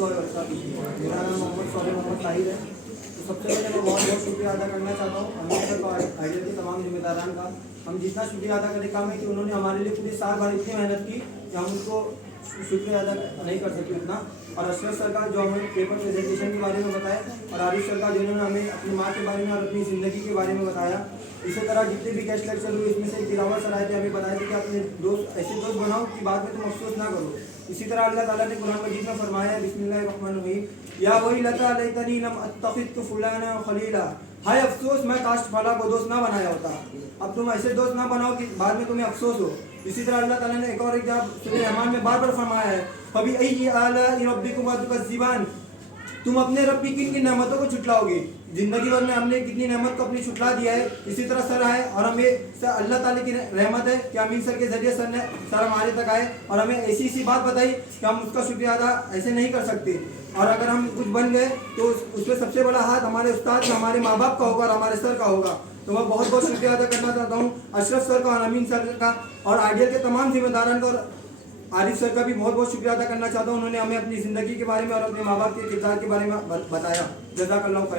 मेरा नाम मोहम्मद ताहिर है। तो सबसे पहले मैं बहुत बहुत शुक्रिया अदा करना चाहता हूँ अमीर सर और आइडियल के तमाम जिम्मेदारान का। हम जितना शुक्रिया अदा करें कम है कि उन्होंने हमारे लिए पूरी साल भर इतनी मेहनत की कि हम उनको शुक्रिया अदा नहीं कर सकते उतना। और अशरफ सर का जो हमें पेपर प्रेजेंटेशन के बारे में बताया, और आरिफ सर का जिन्होंने हमें अपनी माँ के बारे में और अपनी ज़िंदगी के बारे में बताया। इसी तरह जितने भी गेस्ट लेक्चर हुए इसमें से गिरावत सर आए थे, हमें बताया था कि अपने दोस्त ऐसे दोस्त बनाओ कि बाद में तुम अफसोस ना करो। इसी तरह अल्लाह ताला ने कुरान मजीद में फरमाया है, बिस्मिल्लाहिर्रहमानिर्रहीम, या वही लता लैतनी लम अत्तखिज़ फुलाना खलीला, हाय अफसोस मैं काश फला को दोस्त ना बनाया होता। अब तुम ऐसे दोस्त ना बनाओ कि बाद में तुम्हें अफसोस हो। इसी तरह अल्लाह ताला ने एक और एक जगह सूरह रहमान में बार बार फरमाया है, फबी अय्यि आलाइ रब्बिकुमा तुकज़्ज़िबान, तुम अपने रब की किन किन नेमतों को छुटलाओगे। जिंदगी भर में हमने कितनी नेमत को अपनी छुटला दिया है। इसी तरह सर आए और हमें अल्लाह ताला की रहमत है कि अमीन सर के जरिए सर हमारे तक आए और हमें ऐसी ऐसी बात बताई कि हम उसका शुक्रिया अदा ऐसे नहीं कर सकते। और अगर हम कुछ बन गए तो उसमें सबसे बड़ा हाथ हमारे उस्ताद का, हमारे माँ बाप का होगा और हमारे सर का होगा। तो मैं बहुत बहुत शुक्रिया अदा करना चाहता हूँ अशरफ सर का और अमीन सर का और आइडियल के तमाम जिम्मेदारान का, और आरिफ सर का भी बहुत बहुत शुक्रिया अदा करना चाहता हूँ। उन्होंने हमें अपनी ज़िंदगी के बारे में और अपने माँ बाप के किरदार के बारे में बताया। जज़ाकल्लाहु खैर।